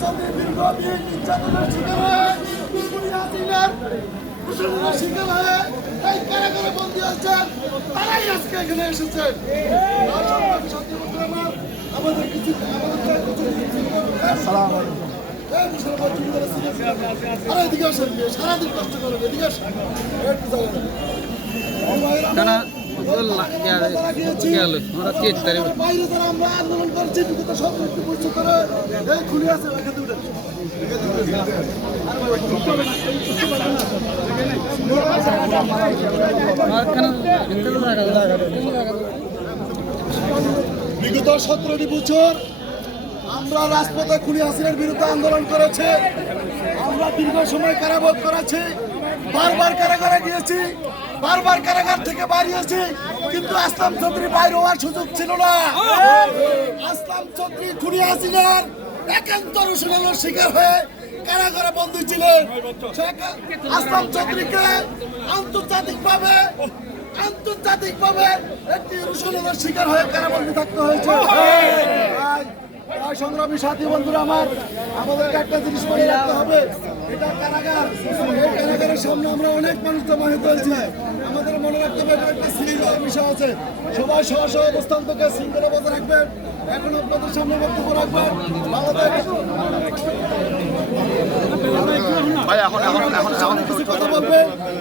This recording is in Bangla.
চন্দ্রের বিরুদ্ধে নির্যাতনের শিকার হয়ে শিকার হয়ে এই কারাগারে বন্দী আছেন, তারাই আজকে এখানে এসেছেন। আমাদের কিছু সারাদিন কষ্ট করেন, এদিকে বাইরে যারা আমরা আন্দোলন করছি বিগত 17 বছর ধরে এই খুলে আছে বিগত 17টি বছর আমরা রাজপথে খুনি হাসিনার বিরুদ্ধে আন্দোলন করেছি। আমরা দীর্ঘ সময় কারাভোগ করেছি, বারবার কারাগারে গিয়েছি, বারবার কারাগার থেকে বাড়িয়েছি, কিন্তু আসলাম চৌধুরী বাইরে হওয়ার সুযোগ ছিল না। আসলাম চৌধুরী খুনি হাসিনার একান্ত রোষণের শিকার হয়ে কারাগারে বন্দী ছিলেন। আসলাম চৌধুরীকে আন্তর্জাতিকভাবে একটি রোষণের শিকার হয়ে কারাবন্দী থাকতে হয়েছে। সংগ্রামী সাথী বন্ধুরা আমার, আমাদেরকে একটা জিনিস মনে রাখতে হবে, এটা কারাগার। এই কারাগারের সামনে আমরা অনেক মানুষ জমায়েত হয়েছি। আমাদের মনে রাখতে হবে একটা শৃঙ্খলা বিষয় আছে। সবাই সহ অবস্থান থেকে শৃঙ্খলা বজায় রাখবেন। এখন আপনাদের সামনে বক্তব্য রাখবেন ভাই, এখন কিছু কথা বলবেন।